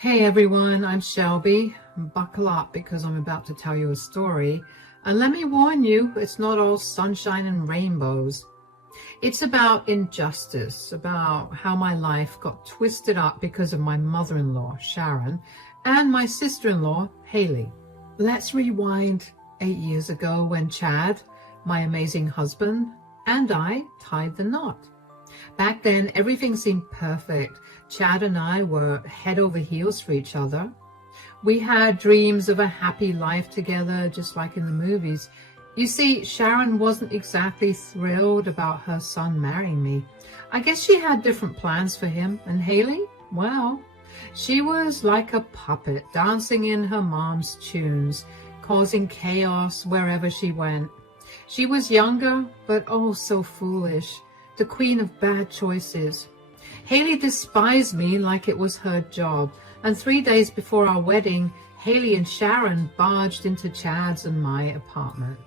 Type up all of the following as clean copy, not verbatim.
Hey everyone, I'm Shelby. Buckle up because I'm about to tell you a story. And let me warn you, it's not all sunshine and rainbows. It's about injustice, about how my life got twisted up because of my mother-in-law, Sharon, and my sister-in-law, Haley. Let's rewind 8 years ago when Chad, my amazing husband, and I tied the knot. Back then, everything seemed perfect. Chad and I were head over heels for each other. We had dreams of a happy life together, just like in the movies. You see, Sharon wasn't exactly thrilled about her son marrying me. I guess she had different plans for him. And Haley? Well, she was like a puppet, dancing in her mom's tunes, causing chaos wherever she went. She was younger, but oh so foolish. The queen of bad choices. Haley despised me like it was her job, and 3 days before our wedding, Haley and Sharon barged into Chad's and my apartment.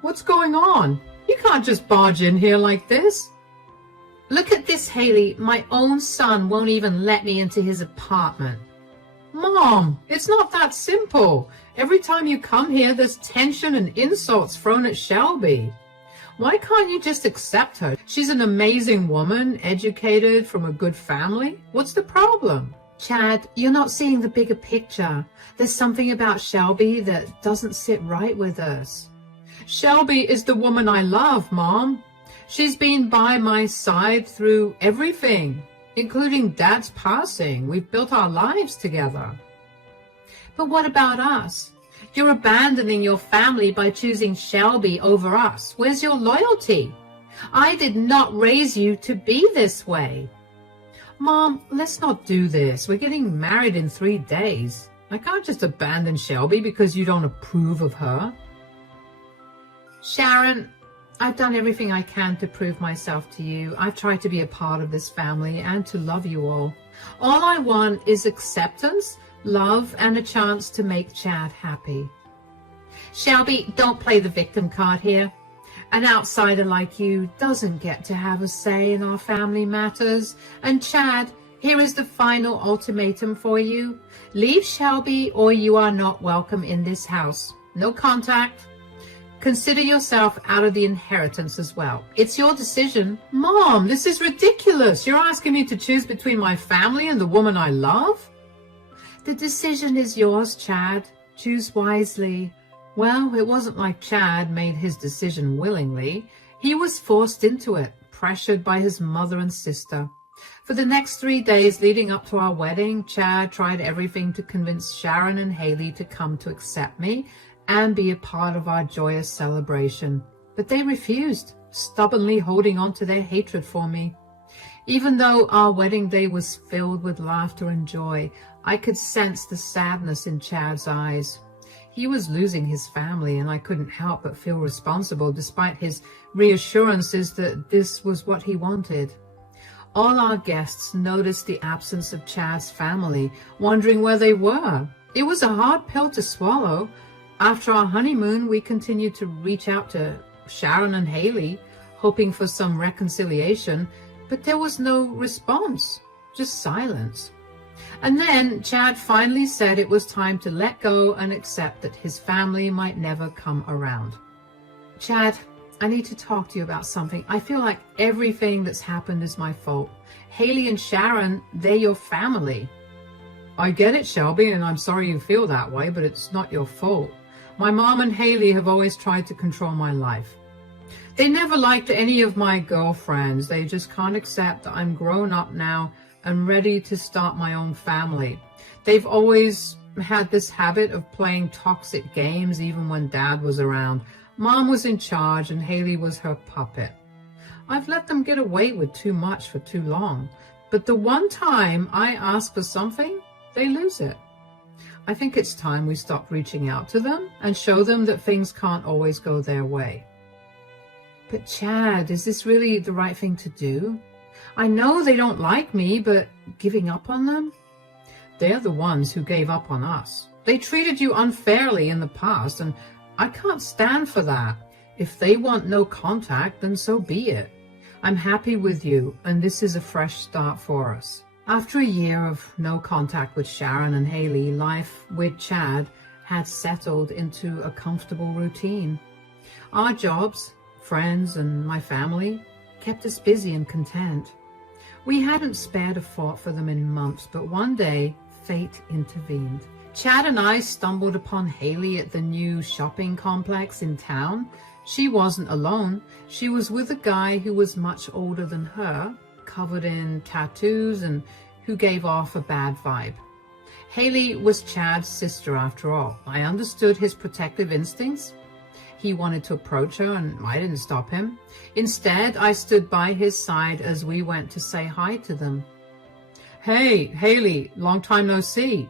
What's going on? You can't just barge in here like this. Look at this, Haley. My own son won't even let me into his apartment. Mom, it's not that simple. Every time you come here, there's tension and insults thrown at Shelby. Why can't you just accept her? She's an amazing woman, educated, from a good family. What's the problem? Chad, you're not seeing the bigger picture. There's something about Shelby that doesn't sit right with us. Shelby is the woman I love, Mom. She's been by my side through everything, including Dad's passing. We've built our lives together. But what about us? You're abandoning your family by choosing Shelby over us. Where's your loyalty? I did not raise you to be this way. Mom, let's not do this. We're getting married in 3 days. I can't just abandon Shelby because you don't approve of her. Sharon, I've done everything I can to prove myself to you. I've tried to be a part of this family and to love you all. All I want is acceptance, love, and a chance to make Chad happy. Shelby, don't play the victim card here. An outsider like you doesn't get to have a say in our family matters. And Chad, here is the final ultimatum for you. Leave Shelby or you are not welcome in this house. No contact. Consider yourself out of the inheritance as well. It's your decision. Mom, this is ridiculous. You're asking me to choose between my family and the woman I love? The decision is yours, Chad. Choose wisely. Well, it wasn't like Chad made his decision willingly. He was forced into it, pressured by his mother and sister. For the next 3 days leading up to our wedding, Chad tried everything to convince Sharon and Haley to come to accept me and be a part of our joyous celebration. But they refused, stubbornly holding on to their hatred for me. Even though our wedding day was filled with laughter and joy, I could sense the sadness in Chad's eyes. He was losing his family, and I couldn't help but feel responsible despite his reassurances that this was what he wanted. All our guests noticed the absence of Chad's family, wondering where they were. It was a hard pill to swallow. After our honeymoon, we continued to reach out to Sharon and Haley, hoping for some reconciliation, but there was no response, just silence. And then Chad finally said it was time to let go and accept that his family might never come around. Chad, I need to talk to you about something. I feel like everything that's happened is my fault. Haley and Sharon, they're your family. I get it, Shelby, and I'm sorry you feel that way, but it's not your fault. My mom and Haley have always tried to control my life. They never liked any of my girlfriends. They just can't accept that I'm grown up now and ready to start my own family. They've always had this habit of playing toxic games even when Dad was around. Mom was in charge and Haley was her puppet. I've let them get away with too much for too long. But the one time I ask for something, they lose it. I think it's time we stop reaching out to them and show them that things can't always go their way. But Chad, is this really the right thing to do? I know they don't like me, but giving up on them? They're the ones who gave up on us. They treated you unfairly in the past, and I can't stand for that. If they want no contact, then so be it. I'm happy with you, and this is a fresh start for us. After a year of no contact with Sharon and Haley, life with Chad had settled into a comfortable routine. Our jobs, friends, and my family kept us busy and content. We hadn't spared a thought for them in months, but one day, fate intervened. Chad and I stumbled upon Haley at the new shopping complex in town. She wasn't alone. She was with a guy who was much older than her, covered in tattoos, and who gave off a bad vibe. Haley was Chad's sister after all. I understood his protective instincts. He wanted to approach her, and I didn't stop him. Instead, I stood by his side as we went to say hi to them. "Hey, Haley, long time no see."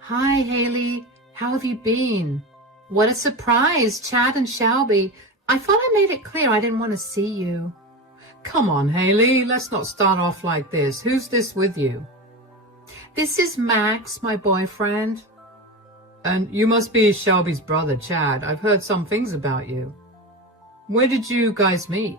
"Hi, Haley. How have you been?" "What a surprise, Chad and Shelby. I thought I made it clear I didn't want to see you." "Come on, Haley, let's not start off like this. Who's this with you?" "This is Max, my boyfriend." "And you must be Shelby's brother, Chad. I've heard some things about you. Where did you guys meet?"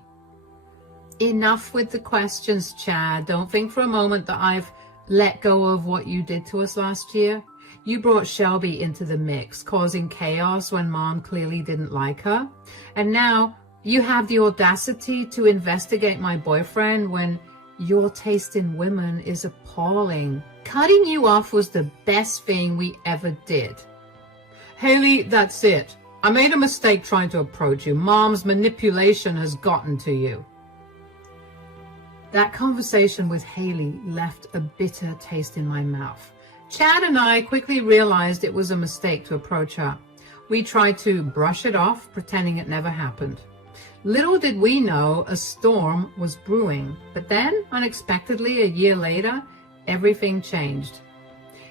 "Enough with the questions, Chad. Don't think for a moment that I've let go of what you did to us last year. You brought Shelby into the mix, causing chaos when Mom clearly didn't like her. And now you have the audacity to investigate my boyfriend when your taste in women is appalling. Cutting you off was the best thing we ever did." "Haley, that's it. I made a mistake trying to approach you. Mom's manipulation has gotten to you." That conversation with Haley left a bitter taste in my mouth. Chad and I quickly realized it was a mistake to approach her. We tried to brush it off, pretending it never happened. Little did we know a storm was brewing. But then, unexpectedly, a year later, everything changed.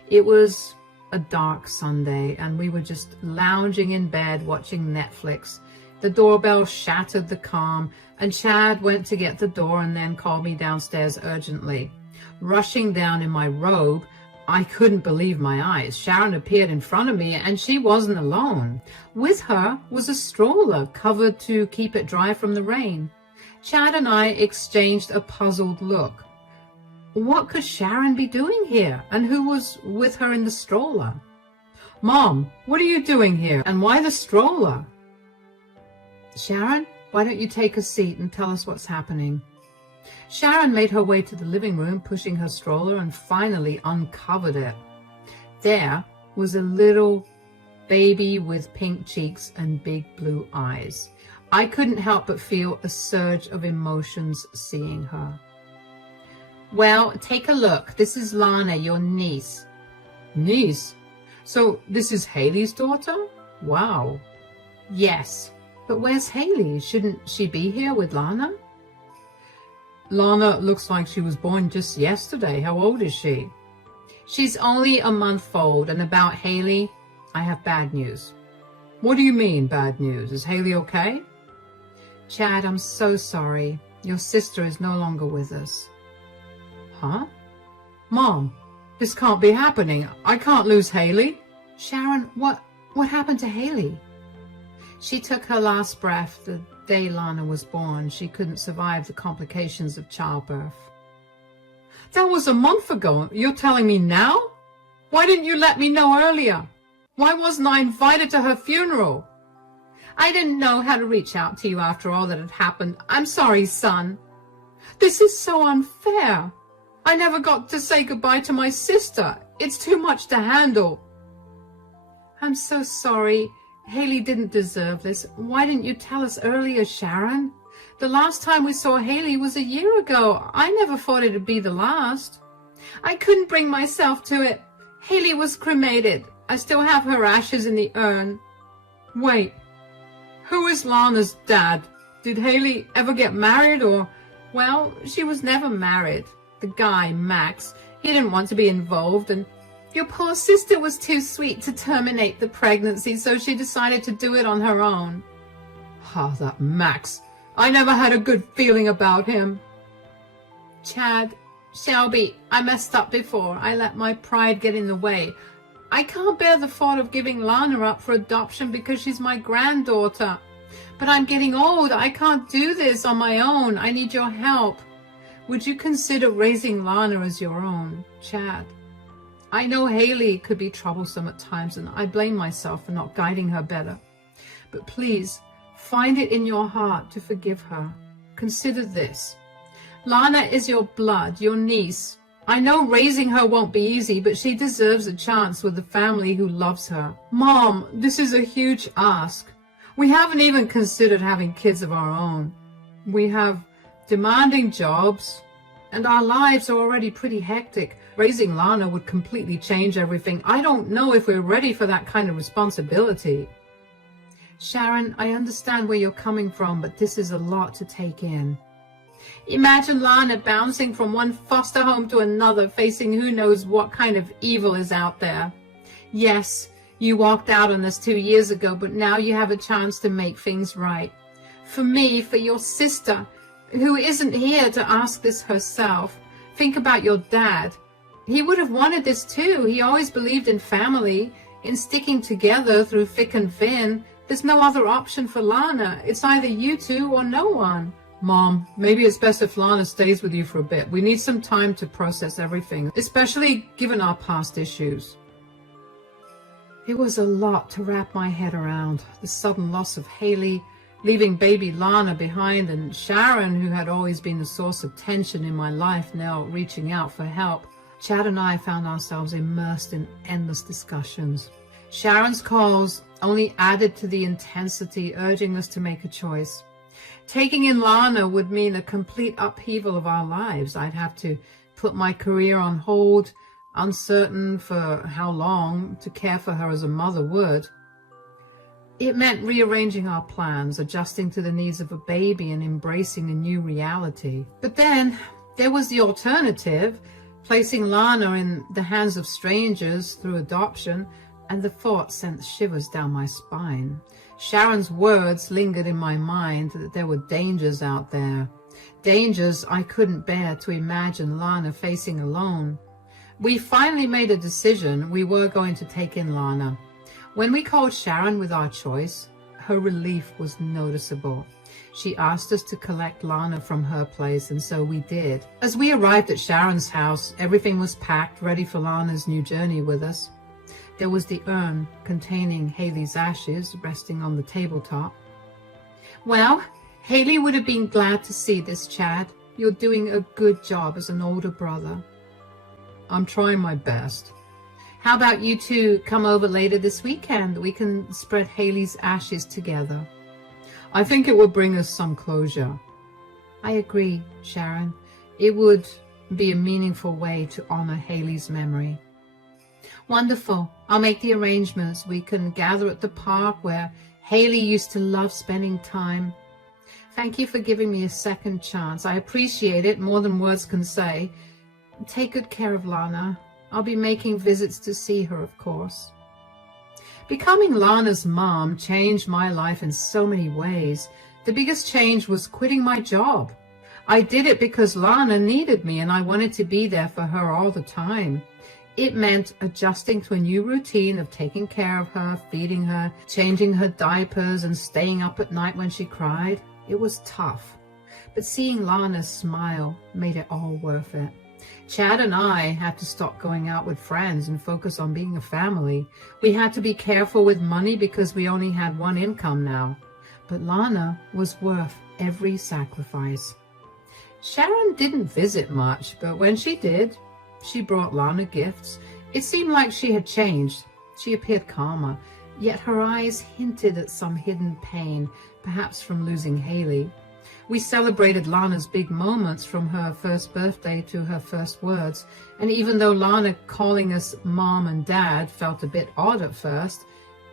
It was a dark Sunday, and we were just lounging in bed watching Netflix. The doorbell shattered the calm, and Chad went to get the door and then called me downstairs urgently. Rushing down in my robe, I couldn't believe my eyes. Sharon appeared in front of me, and she wasn't alone. With her was a stroller covered to keep it dry from the rain. Chad and I exchanged a puzzled look. What could Sharon be doing here, and who was with her in the stroller? "Mom, what are you doing here, and why the stroller?" "Sharon, why don't you take a seat and tell us what's happening?" Sharon made her way to the living room, pushing her stroller, and finally uncovered it. There was a little baby with pink cheeks and big blue eyes. I couldn't help but feel a surge of emotions seeing her. "Well, take a look. This is Lana, your niece." "Niece? So this is Haley's daughter? Wow." "Yes, but where's Haley? Shouldn't she be here with Lana?" "Lana looks like she was born just yesterday. How old is she?" "She's only a month old, and about Haley, I have bad news." "What do you mean, bad news? Is Haley okay?" "Chad, I'm so sorry. Your sister is no longer with us." "Huh? Mom, this can't be happening. I can't lose Haley." "Sharon, what happened to Haley?" "She took her last breath the day Lana was born. She couldn't survive the complications of childbirth." "That was a month ago. You're telling me now? Why didn't you let me know earlier? Why wasn't I invited to her funeral?" "I didn't know how to reach out to you after all that had happened. I'm sorry, son." "This is so unfair. I never got to say goodbye to my sister. It's too much to handle." "I'm so sorry. Haley didn't deserve this. Why didn't you tell us earlier, Sharon? The last time we saw Haley was a year ago. I never thought it'd be the last." "I couldn't bring myself to it. Haley was cremated. I still have her ashes in the urn." "Wait, who is Lana's dad? Did Haley ever get married or—" "Well, she was never married. The guy, Max, he didn't want to be involved, and your poor sister was too sweet to terminate the pregnancy, so she decided to do it on her own." "Ah, that Max. I never had a good feeling about him." "Chad, Shelby, I messed up before. I let my pride get in the way. I can't bear the thought of giving Lana up for adoption because she's my granddaughter. But I'm getting old. I can't do this on my own. I need your help. Would you consider raising Lana as your own? Chad. I know Haley could be troublesome at times, and I blame myself for not guiding her better. But please, find it in your heart to forgive her. Consider this. Lana is your blood, your niece. I know raising her won't be easy, but she deserves a chance with a family who loves her. Mom, this is a huge ask. We haven't even considered having kids of our own. We have demanding jobs, and our lives are already pretty hectic. Raising Lana would completely change everything. I don't know if we're ready for that kind of responsibility. Sharon, I understand where you're coming from, but this is a lot to take in. Imagine Lana bouncing from one foster home to another, facing who knows what kind of evil is out there. Yes, you walked out on us 2 years ago, but now you have a chance to make things right. For me, for your sister, who isn't here to ask this herself, think about your dad. He would have wanted this too. He always believed in family, in sticking together through thick and thin. There's no other option for Lana. It's either you two or no one. Mom, maybe it's best if Lana stays with you for a bit. We need some time to process everything, especially given our past issues. It was a lot to wrap my head around. The sudden loss of Haley, leaving baby Lana behind, and Sharon, who had always been the source of tension in my life, now reaching out for help. Chad and I found ourselves immersed in endless discussions. Sharon's calls only added to the intensity, urging us to make a choice. Taking in Lana would mean a complete upheaval of our lives. I'd have to put my career on hold, uncertain for how long to care for her as a mother would. It meant rearranging our plans, adjusting to the needs of a baby, and embracing a new reality. But then there was the alternative, placing Lana in the hands of strangers through adoption, and the thought sent shivers down my spine. Sharon's words lingered in my mind that there were dangers out there, dangers I couldn't bear to imagine Lana facing alone. We finally made a decision. We were going to take in Lana. When we called Sharon with our choice, her relief was noticeable. She asked us to collect Lana from her place, and so we did. As we arrived at Sharon's house, everything was packed, ready for Lana's new journey with us. There was the urn containing Haley's ashes resting on the tabletop. Well, Haley would have been glad to see this, Chad. You're doing a good job as an older brother. I'm trying my best. How about you two come over later this weekend? We can spread Haley's ashes together. I think it would bring us some closure. I agree, Sharon. It would be a meaningful way to honor Haley's memory. Wonderful. I'll make the arrangements. We can gather at the park where Haley used to love spending time. Thank you for giving me a second chance. I appreciate it more than words can say. Take good care of Lana. I'll be making visits to see her, of course. Becoming Lana's mom changed my life in so many ways. The biggest change was quitting my job. I did it because Lana needed me, and I wanted to be there for her all the time. It meant adjusting to a new routine of taking care of her, feeding her, changing her diapers, and staying up at night when she cried. It was tough, but seeing Lana smile made it all worth it. Chad and I had to stop going out with friends and focus on being a family. We had to be careful with money because we only had one income now. But Lana was worth every sacrifice. Sharon didn't visit much, but when she did, she brought Lana gifts. It seemed like she had changed. She appeared calmer, yet her eyes hinted at some hidden pain, perhaps from losing Haley. We celebrated Lana's big moments, from her first birthday to her first words, and even though Lana calling us Mom and Dad felt a bit odd at first,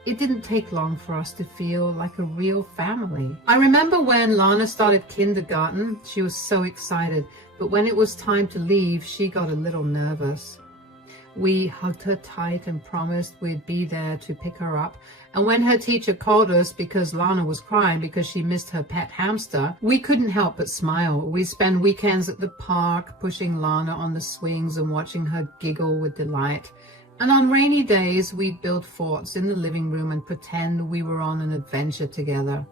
it didn't take long for us to feel like a real family. I remember when Lana started kindergarten, she was so excited, but when it was time to leave, she got a little nervous. We hugged her tight and promised we'd be there to pick her up. And when her teacher called us because Lana was crying because she missed her pet hamster, we couldn't help but smile. We spent weekends at the park, pushing Lana on the swings and watching her giggle with delight. And on rainy days, we'd build forts in the living room and pretend we were on an adventure together.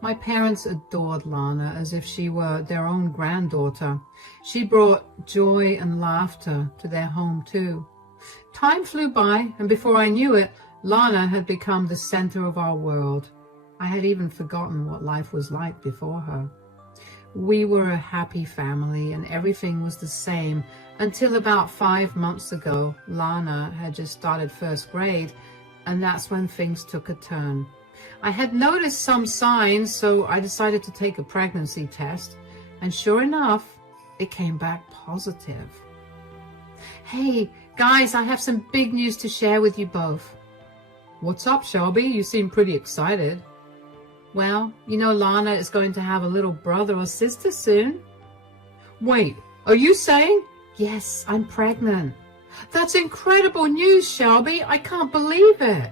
My parents adored Lana as if she were their own granddaughter. She brought joy and laughter to their home too. Time flew by, and before I knew it, Lana had become the center of our world. I had even forgotten what life was like before her. We were a happy family, and everything was the same until about 5 months ago. Lana had just started first grade, and that's when things took a turn. I had noticed some signs, so I decided to take a pregnancy test, and sure enough, it came back positive. Hey, guys, I have some big news to share with you both. What's up, Shelby? You seem pretty excited. Well, you know Lana is going to have a little brother or sister soon. Wait, are you saying? Yes, I'm pregnant. That's incredible news, Shelby. I can't believe it.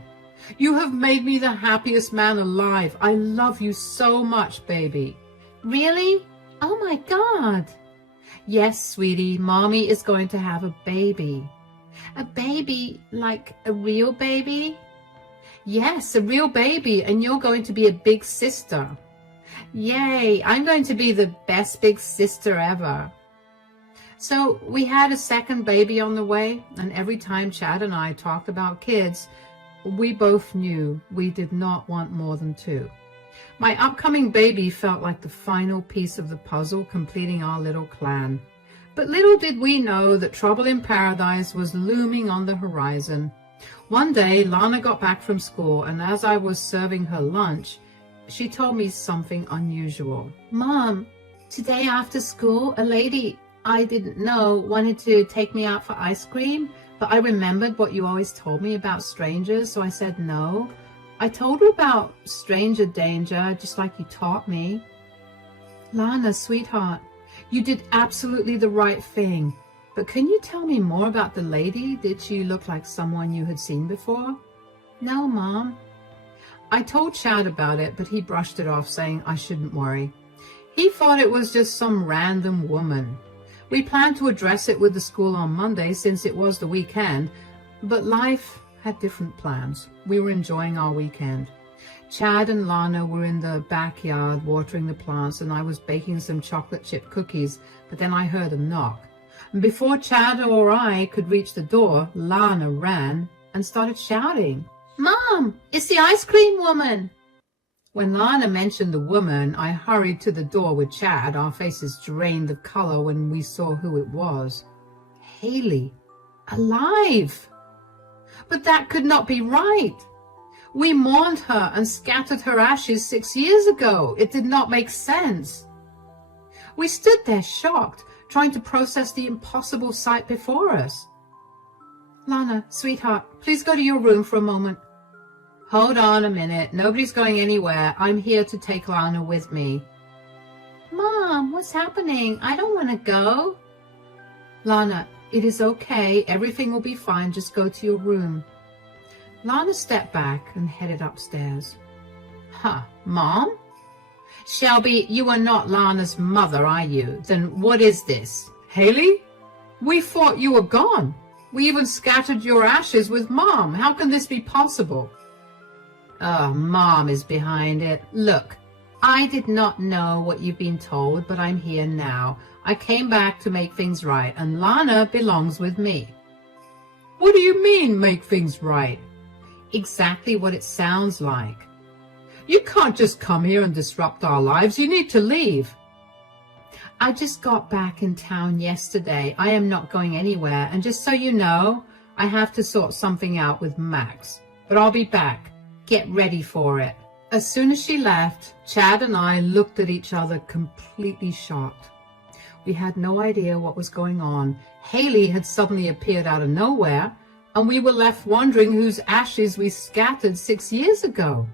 You have made me the happiest man alive. I love you so much, baby. Really? Oh my God. Yes, sweetie, Mommy is going to have a baby. A baby, like a real baby? Yes, a real baby, and you're going to be a big sister. Yay, I'm going to be the best big sister ever. So we had a second baby on the way, and every time Chad and I talked about kids, we both knew we did not want more than 2. My upcoming baby felt like the final piece of the puzzle completing our little clan. But little did we know that trouble in paradise was looming on the horizon. One day, Lana got back from school, and as I was serving her lunch, she told me something unusual. Mom, today after school, a lady I didn't know wanted to take me out for ice cream, but I remembered what you always told me about strangers, so I said no. I told her about stranger danger, just like you taught me. Lana, sweetheart, you did absolutely the right thing. But can you tell me more about the lady? Did she look like someone you had seen before? No, Mom. I told Chad about it, but he brushed it off, saying I shouldn't worry. He thought it was just some random woman. We planned to address it with the school on Monday since it was the weekend, but life had different plans. We were enjoying our weekend. Chad and Lana were in the backyard watering the plants, and I was baking some chocolate chip cookies, but then I heard a knock. And before Chad or I could reach the door, Lana ran and started shouting, Mom, it's the ice cream woman. When Lana mentioned the woman, I hurried to the door with Chad. Our faces drained of color when we saw who it was. Haley, alive! But that could not be right. We mourned her and scattered her ashes 6 years ago. It did not make sense. We stood there shocked, trying to process the impossible sight before us. Lana, sweetheart, please go to your room for a moment. Hold on a minute. Nobody's going anywhere. I'm here to take Lana with me. Mom, what's happening? I don't want to go. Lana, it is okay. Everything will be fine. Just go to your room. Lana stepped back and headed upstairs. Huh, Mom? Shelby, you are not Lana's mother, are you? Then what is this? Haley? We thought you were gone. We even scattered your ashes with Mom. How can this be possible? Mom is behind it. Look, I did not know what you've been told, but I'm here now. I came back to make things right, and Lana belongs with me. What do you mean, make things right? Exactly what it sounds like. You can't just come here and disrupt our lives. You need to leave. I just got back in town yesterday. I am not going anywhere, and just so you know, I have to sort something out with Max. But I'll be back. Get ready for it. As soon as she left, Chad and I looked at each other completely shocked. We had no idea what was going on. Haley had suddenly appeared out of nowhere, and we were left wondering whose ashes we scattered 6 years ago.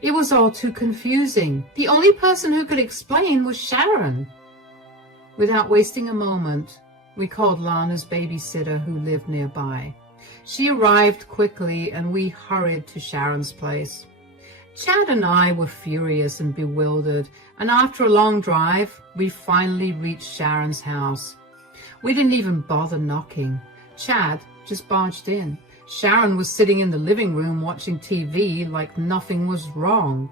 It was all too confusing. The only person who could explain was Sharon. Without wasting a moment, we called Lana's babysitter who lived nearby. She arrived quickly, and we hurried to Sharon's place. Chad and I were furious and bewildered, and after a long drive, we finally reached Sharon's house. We didn't even bother knocking. Chad just barged in. Sharon was sitting in the living room watching TV like nothing was wrong.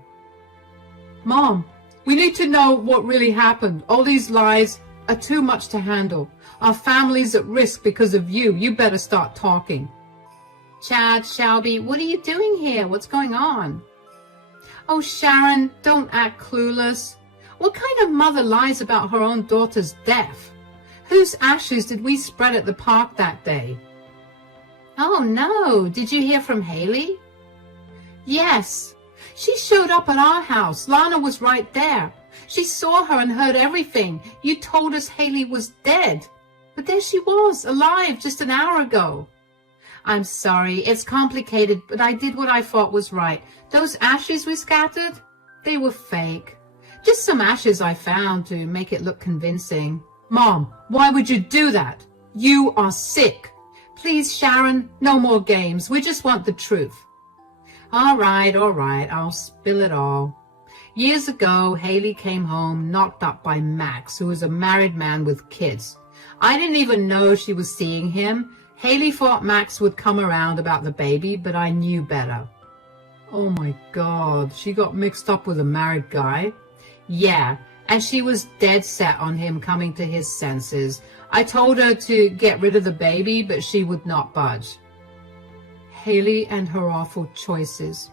Mom, we need to know what really happened. All these lies are too much to handle. Our family's at risk because of you. You better start talking. Chad, Shelby, what are you doing here? What's going on? Oh, Sharon, don't act clueless. What kind of mother lies about her own daughter's death? Whose ashes did we spread at the park that day? Oh, no. Did you hear from Haley? Yes. She showed up at our house. Lana was right there. She saw her and heard everything. You told us Haley was dead. But there she was, alive just an hour ago. I'm sorry. It's complicated, but I did what I thought was right. Those ashes we scattered, they were fake. Just some ashes I found to make it look convincing. Mom, why would you do that? You are sick. Please, Sharon, no more games. We just want the truth. All right, I'll spill it all. Years ago, Haley came home knocked up by Max, who was a married man with kids. I didn't even know she was seeing him. Haley thought Max would come around about the baby, but I knew better. Oh my God, she got mixed up with a married guy? Yeah, and she was dead set on him coming to his senses. I told her to get rid of the baby, but she would not budge. Haley and her awful choices.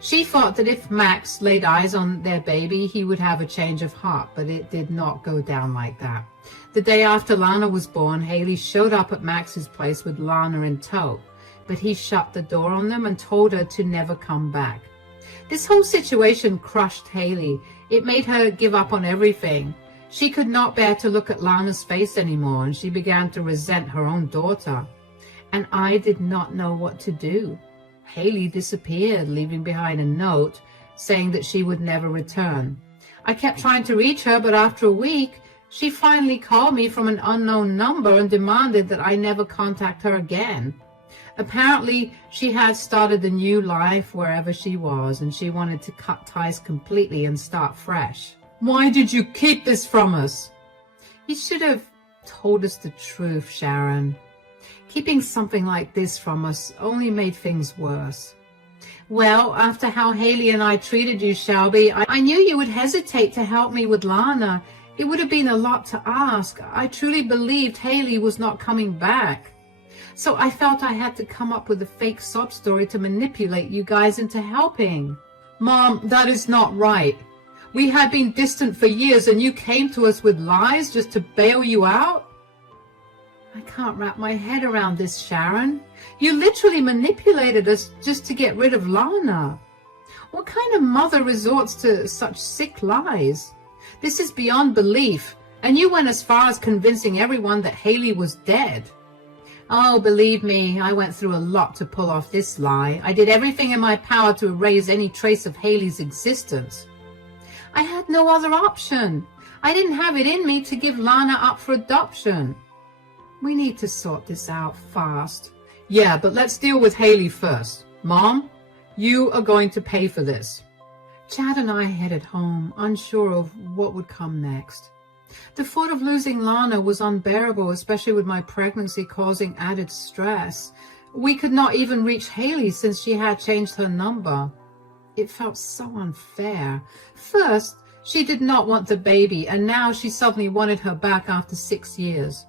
She thought that if Max laid eyes on their baby, he would have a change of heart, but it did not go down like that. The day after Lana was born, Haley showed up at Max's place with Lana in tow, but he shut the door on them and told her to never come back. This whole situation crushed Haley. It made her give up on everything. She could not bear to look at Lana's face anymore, and she began to resent her own daughter. And I did not know what to do. Haley disappeared, leaving behind a note saying that she would never return. I kept trying to reach her, but after a week, she finally called me from an unknown number and demanded that I never contact her again. Apparently, she had started a new life wherever she was, and she wanted to cut ties completely and start fresh. Why did you keep this from us? You should have told us the truth, Sharon. Keeping something like this from us only made things worse. Well, after how Haley and I treated you, Shelby, I knew you would hesitate to help me with Lana. It would have been a lot to ask. I truly believed Haley was not coming back. So I felt I had to come up with a fake sob story to manipulate you guys into helping. Mom, that is not right. We had been distant for years and you came to us with lies just to bail you out? I can't wrap my head around this, Sharon. You literally manipulated us just to get rid of Lana. What kind of mother resorts to such sick lies? This is beyond belief, and you went as far as convincing everyone that Haley was dead. Oh, believe me, I went through a lot to pull off this lie. I did everything in my power to erase any trace of Haley's existence. I had no other option. I didn't have it in me to give Lana up for adoption. We need to sort this out fast. Yeah, but let's deal with Haley first. Mom, you are going to pay for this. Chad and I headed home, unsure of what would come next. The thought of losing Lana was unbearable, especially with my pregnancy causing added stress. We could not even reach Haley since she had changed her number. It felt so unfair. First, she did not want the baby, and now she suddenly wanted her back after 6 years.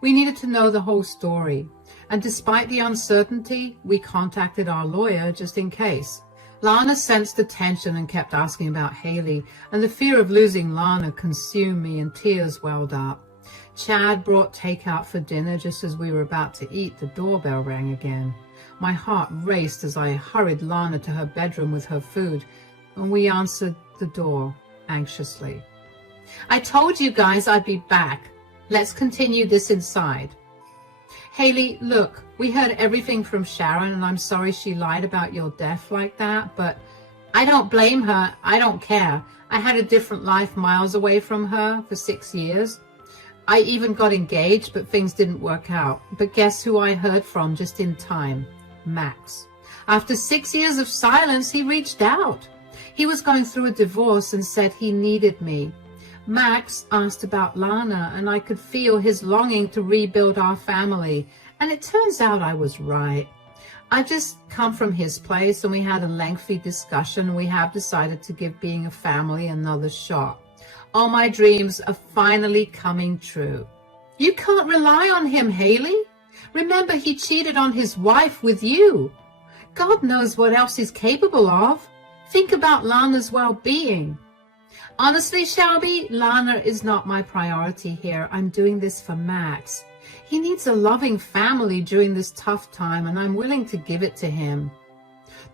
We needed to know the whole story, and despite the uncertainty, we contacted our lawyer just in case. Lana sensed the tension and kept asking about Haley, and the fear of losing Lana consumed me and tears welled up. Chad brought takeout for dinner just as we were about to eat. The doorbell rang again. My heart raced as I hurried Lana to her bedroom with her food, and we answered the door anxiously. I told you guys I'd be back. Let's continue this inside. Haley, look, we heard everything from Sharon, and I'm sorry she lied about your death like that, but I don't blame her. I don't care. I had a different life miles away from her for 6 years. I even got engaged, but things didn't work out. But guess who I heard from just in time? Max. After 6 years of silence, he reached out. He was going through a divorce and said he needed me. Max asked about Lana, and I could feel his longing to rebuild our family, and it turns out I was right. I just come from his place and we had a lengthy discussion. We have decided to give being a family another shot. All my dreams are finally coming true. You can't rely on him, Haley. Remember, he cheated on his wife with you. God knows what else he's capable of. Think about Lana's well-being. Honestly, Shelby, Lana is not my priority here. I'm doing this for Max. He needs a loving family during this tough time, and I'm willing to give it to him.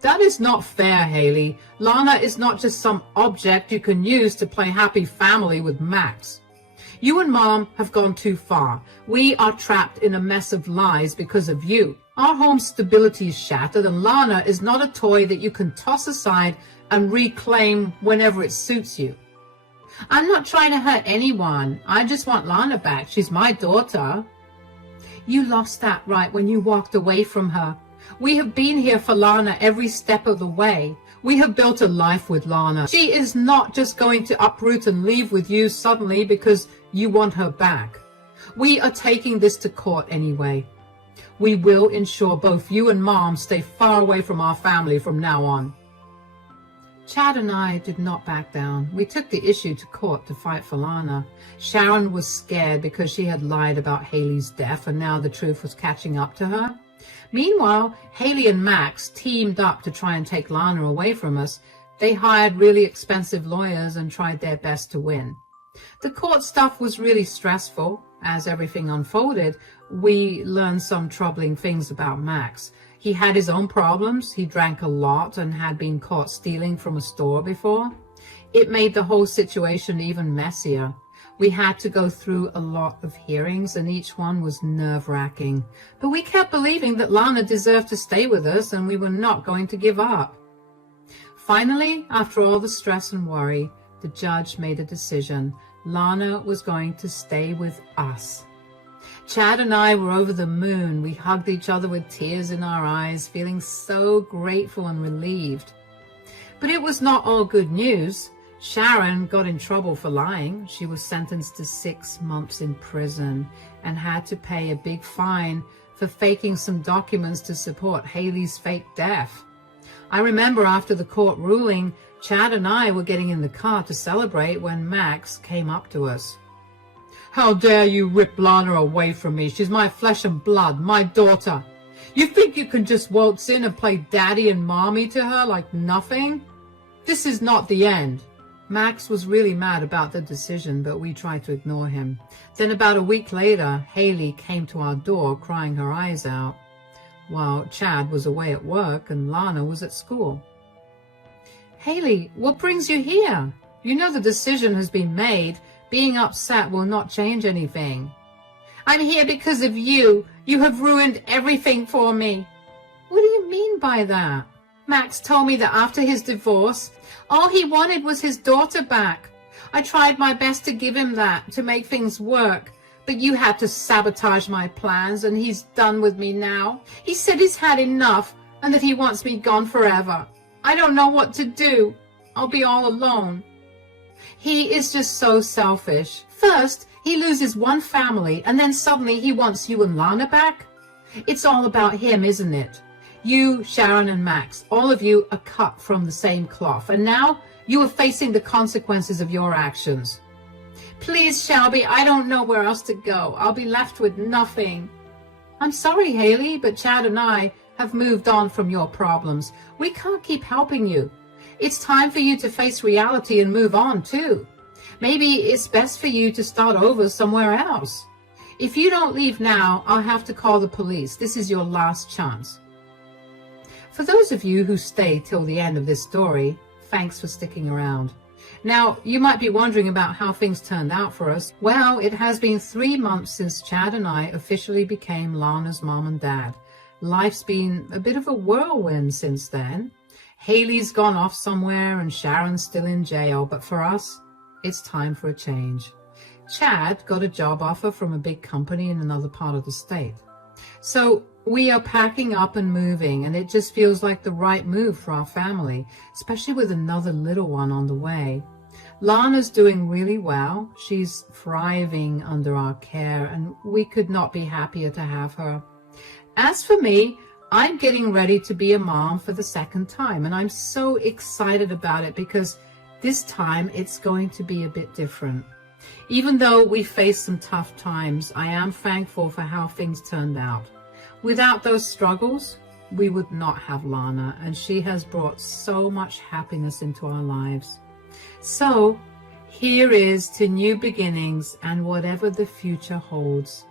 That is not fair, Haley. Lana is not just some object you can use to play happy family with Max. You and Mom have gone too far. We are trapped in a mess of lies because of you. Our home stability is shattered, and Lana is not a toy that you can toss aside and reclaim whenever it suits you. I'm not trying to hurt anyone. I just want Lana back. She's my daughter. You lost that right when you walked away from her. We have been here for Lana every step of the way. We have built a life with Lana. She is not just going to uproot and leave with you suddenly because you want her back. We are taking this to court anyway. We will ensure both you and Mom stay far away from our family from now on. Chad and I did not back down. We took the issue to court to fight for Lana. Sharon was scared because she had lied about Haley's death, and now the truth was catching up to her. Meanwhile, Haley and Max teamed up to try and take Lana away from us. They hired really expensive lawyers and tried their best to win. The court stuff was really stressful. As everything unfolded, we learned some troubling things about Max. He had his own problems. He drank a lot and had been caught stealing from a store before. It made the whole situation even messier. We had to go through a lot of hearings, and each one was nerve-wracking. But we kept believing that Lana deserved to stay with us, and we were not going to give up. Finally, after all the stress and worry, the judge made a decision. Lana was going to stay with us. Chad and I were over the moon. We hugged each other with tears in our eyes, feeling so grateful and relieved. But it was not all good news. Sharon got in trouble for lying. She was sentenced to 6 months in prison and had to pay a big fine for faking some documents to support Haley's fake death. I remember after the court ruling, Chad and I were getting in the car to celebrate when Max came up to us. How dare you rip Lana away from me? She's my flesh and blood, my daughter. You think you can just waltz in and play daddy and mommy to her like nothing? This is not the end. Max was really mad about the decision, but we tried to ignore him. Then about a week later, Haley came to our door crying her eyes out, while Chad was away at work and Lana was at school. Haley, what brings you here? You know the decision has been made. Being upset will not change anything. I'm here because of you. You have ruined everything for me. What do you mean by that? Max told me that after his divorce, all he wanted was his daughter back. I tried my best to give him that, to make things work. But you had to sabotage my plans, and he's done with me now. He said he's had enough and that he wants me gone forever. I don't know what to do. I'll be all alone. He is just so selfish. First, he loses one family, and then suddenly he wants you and Lana back. It's all about him, isn't it? You, Sharon, and Max, all of you are cut from the same cloth, and now you are facing the consequences of your actions. Please, Shelby, I don't know where else to go. I'll be left with nothing. I'm sorry, Haley, but Chad and I have moved on from your problems. We can't keep helping you. It's time for you to face reality and move on, too. Maybe it's best for you to start over somewhere else. If you don't leave now, I'll have to call the police. This is your last chance. For those of you who stay till the end of this story, thanks for sticking around. Now, you might be wondering about how things turned out for us. Well, it has been 3 months since Chad and I officially became Lana's mom and dad. Life's been a bit of a whirlwind since then. Haley's gone off somewhere and Sharon's still in jail, but for us, it's time for a change. Chad got a job offer from a big company in another part of the state. So we are packing up and moving, and it just feels like the right move for our family, especially with another little one on the way. Lana's doing really well. She's thriving under our care, and we could not be happier to have her. As for me, I'm getting ready to be a mom for the second time, and I'm so excited about it because this time it's going to be a bit different. Even though we faced some tough times, I am thankful for how things turned out. Without those struggles, we would not have Lana, and she has brought so much happiness into our lives. So here is to new beginnings and whatever the future holds.